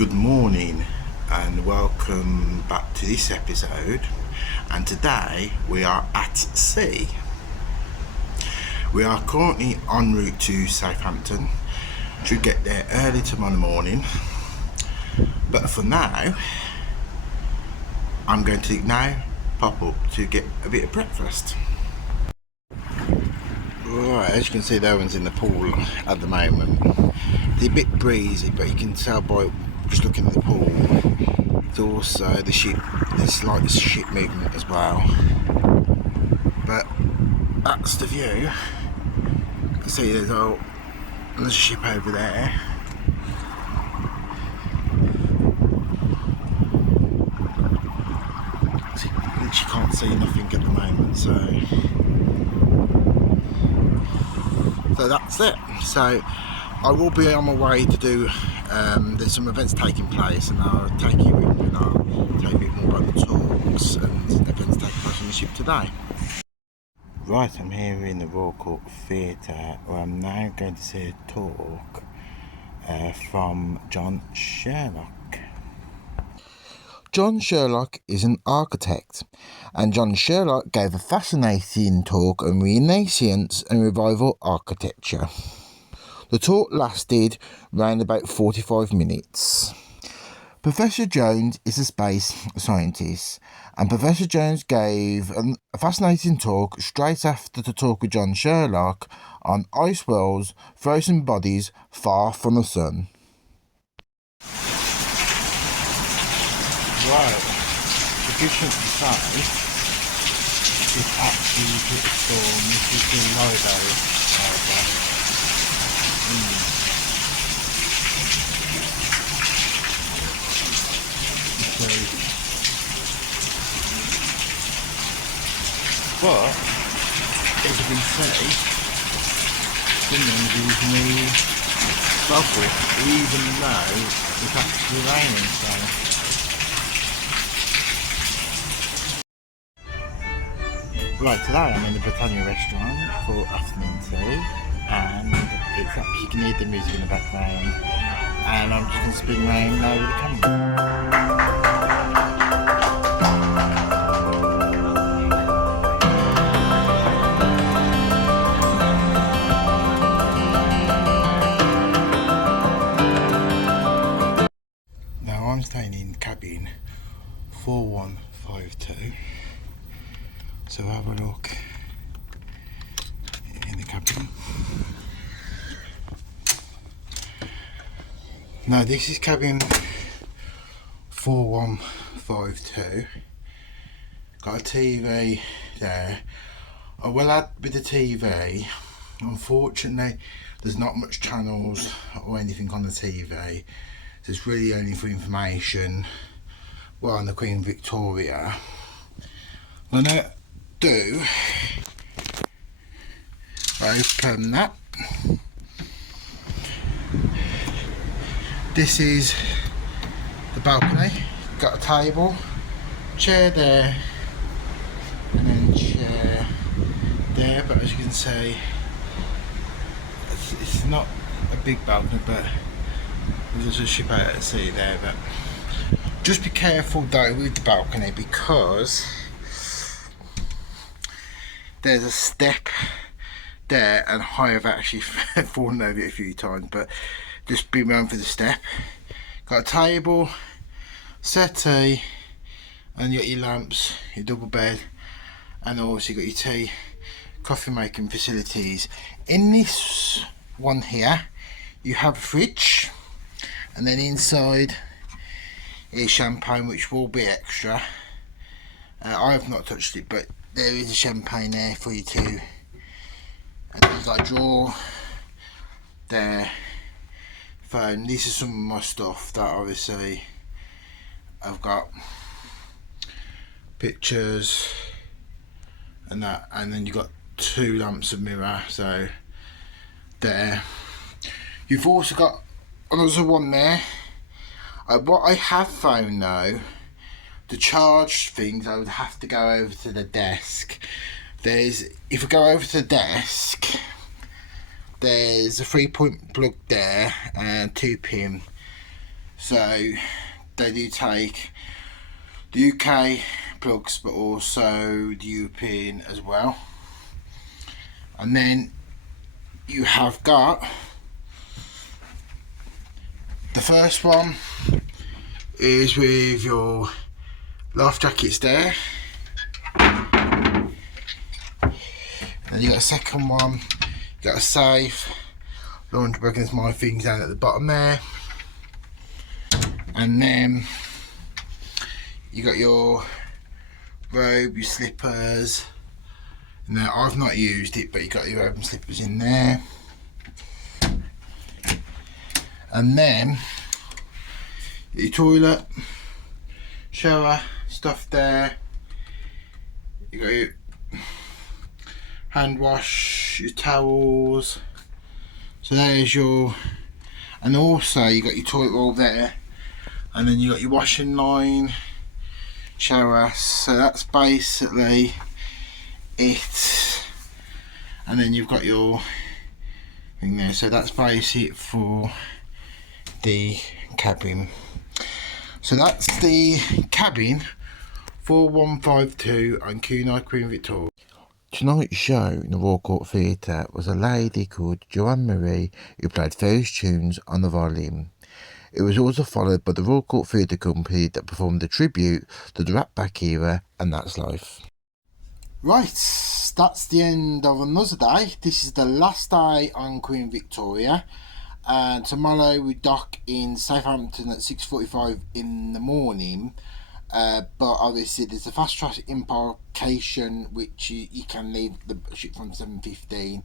Good morning and welcome back to this episode, and today we are at sea. We are currently en route to Southampton. Should get there early tomorrow morning, but for now I'm going to now pop up to get a bit of breakfast. Right, as you can see, the one's in the pool at the moment. It's a bit breezy, but you can tell by just looking at the pool. It's also the ship, there's slight ship movement as well. But that's the view. You can see there's a ship over there. You literally can't see nothing at the moment, so that's it. So I will be on my way to do, there's some events taking place, and I'll take you with me and I'll tell you a bit more about the talks and events taking place on the ship today. Right, I'm here in the Royal Court Theatre where I'm now going to see a talk from John Sherlock. John Sherlock is an architect, and John Sherlock gave a fascinating talk on Renaissance and Revival architecture. The talk lasted around about 45 minutes. Professor Jones is a space scientist, and Professor Jones gave a fascinating talk straight after the talk with John Sherlock on ice worlds, frozen bodies far from the sun. Right, the conditions today is actually a bit of storm. This is the Lido. But as you can see, someone's using the bubble even though it's actually raining. Right, today I'm in the Britannia restaurant for afternoon tea, and it's actually, you can hear the music in the background, and I'm just going to spin round over the camera. Now I'm staying in cabin 4152. So have a look in the cabin. Now this is cabin 4152. Got a TV there. I will add with the TV, unfortunately there's not much channels or anything on the TV. It's really only for information. Well, on the Queen Victoria. I'm gonna do open that. This is the balcony. Got a table, chair there, and then chair there. But as you can see, it's not a big balcony, but there's a ship out at sea there. But just be careful though with the balcony, because there's a step there, and I have actually fallen over it a few times, but just be around for the step. Got a table, settee, and you got your lamps, your double bed, and also you got your tea, coffee making facilities. In this one here, you have a fridge, and then inside is champagne, which will be extra. I have not touched it, but there is a champagne there for you too. And there's like a drawer there. Phone. This is some of my stuff that obviously I've got, pictures and that, and then you've got 2 lamps of mirror, so there. You've also got another one there. What I have found though, to charge things, I would have to go over to the desk. If I go over to the desk, there's a 3-point plug there and 2-pin So they do take the UK plugs, but also the European as well. And then you have got the first one is with your life jackets there. And you got a second one, you got a safe, laundry bag, and my things down at the bottom there. And then you got your robe, your slippers. Now I've not used it, but you got your robe and slippers in there. And then your toilet, shower stuff there. You got your hand wash, your towels. So there's your, and also you got your toilet roll there, and then you got your washing line, shower. So that's basically it. And then you've got your thing there. So that's basic for the cabin. So that's the cabin 4152 on Cunard, Queen Victoria. Tonight's show in the Royal Court Theatre was a lady called Joanne Marie who played various tunes on the violin. It was also followed by the Royal Court Theatre Company that performed a tribute to the Rat Pack era, and that's life. Right, that's the end of another day. This is the last day on Queen Victoria, and tomorrow we dock in Southampton at 6:45 in the morning. But obviously there's a fast track embarkation which you can leave the ship from 7:15,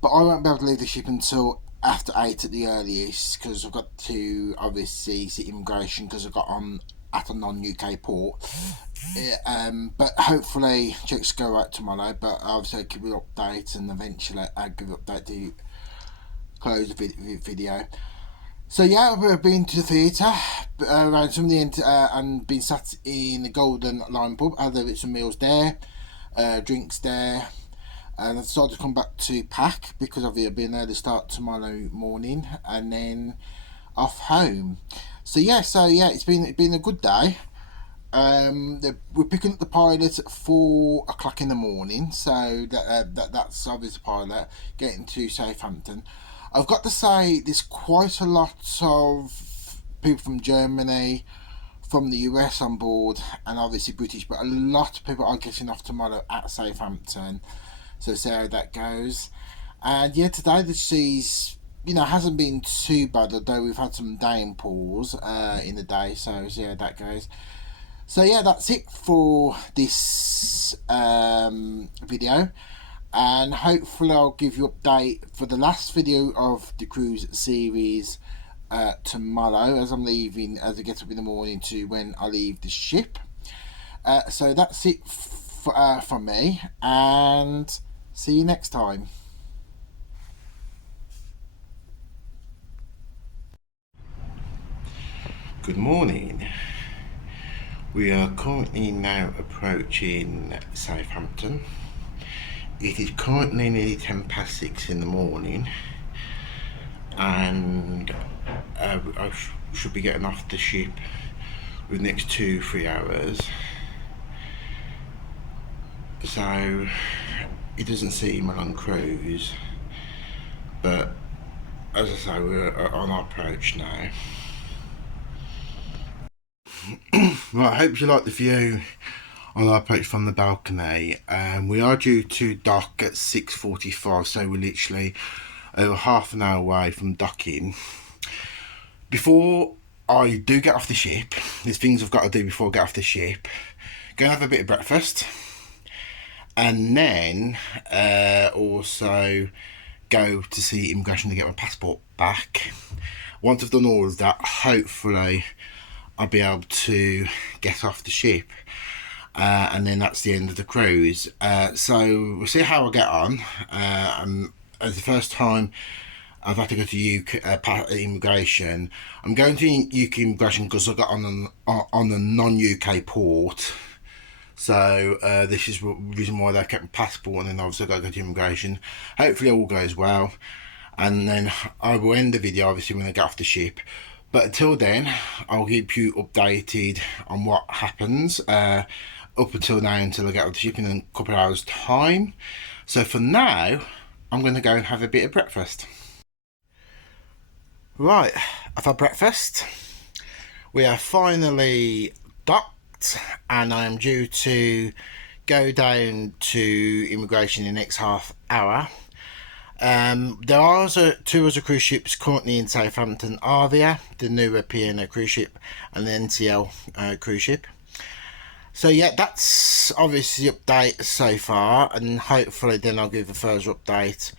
but I won't be able to leave the ship until after 8 at the earliest, because I've got to obviously see immigration because I've got on at a non-UK port. But hopefully checks go out tomorrow, but obviously I'll give you an update, and eventually I'll give you an update to close the video. So yeah, we've been to the theatre around some of the end, and been sat in the Golden Lion pub, had some meals there, drinks there, and I've started to come back to pack because I've been there to start tomorrow morning, and then off home. So yeah, it's been a good day. We're picking up the pilot at 4 o'clock in the morning, so that's obviously the pilot getting to Southampton. I've got to say, there's quite a lot of people from Germany, from the US on board, and obviously British, but a lot of people are getting off tomorrow at Southampton, so see how that goes. And yeah, today the seas, hasn't been too bad, although we've had some downpours in the day, so see how that goes. So yeah, that's it for this video, and hopefully I'll give you an update for the last video of the cruise series tomorrow, as I'm leaving, as I get up in the morning to when I leave the ship. So that's it from me, and see you next time. Good morning. We are currently now approaching Southampton. It is currently nearly 6:10 in the morning, and I should be getting off the ship within the next 2-3 hours. So it doesn't seem a long cruise, but as I say, we're on our approach now. Right, I hope you like the view on our approach from the balcony. We are due to dock at 6:45, so we're literally over half an hour away from docking. Before I do get off the ship, there's things I've got to do before I get off the ship. Go and have a bit of breakfast, and then also go to see immigration to get my passport back. Once I've done all of that, hopefully I'll be able to get off the ship, and then that's the end of the cruise. So we'll see how I get on. As the first time I've had to go to UK immigration, I'm going to UK immigration because I got on a non-UK port. So this is the reason why they kept my passport, and then obviously I got to go to immigration. Hopefully all goes well, and then I will end the video obviously when I get off the ship. But until then, I'll keep you updated on what happens up until now, until I get on the ship in a couple of hours time. So for now, I'm going to go and have a bit of breakfast. Right, I've had breakfast. We are finally docked and I am due to go down to immigration in the next half hour. There are two other cruise ships currently in Southampton, Arvia, the newer P&O cruise ship, and the NCL cruise ship. So yeah, that's obviously the update so far, and hopefully then I'll give a further update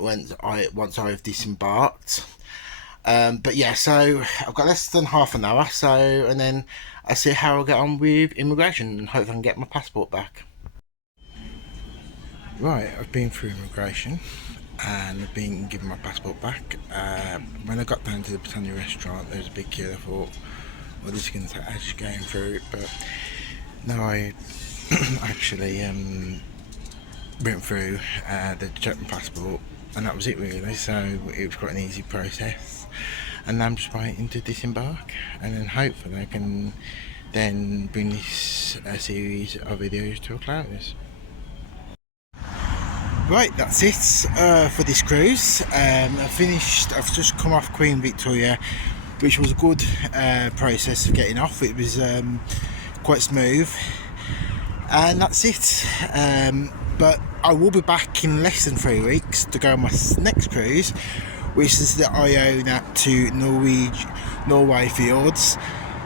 once I've disembarked. But yeah, so I've got less than half an hour, and then I'll see how I get on with immigration and hope I can get my passport back. Right, I've been through immigration and I've been given my passport back. When I got down to the Britannia restaurant, there was a big queue. I thought, well, this is going to take ages going through it, but no, I actually went through the check my passport, and that was it really. So it was quite an easy process, and now I'm just waiting to disembark, and then hopefully I can then bring this series of videos to a close. Right, that's it for this cruise. I've just come off Queen Victoria, which was a good process of getting off. It was quite smooth, and that's it. But I will be back in less than 3 weeks to go on my next cruise, which is the Iona to Norway fjords,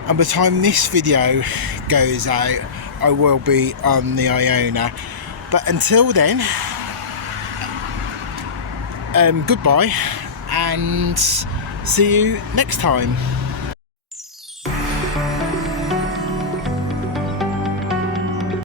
and by the time this video goes out I will be on the Iona. But until then, goodbye and see you next time.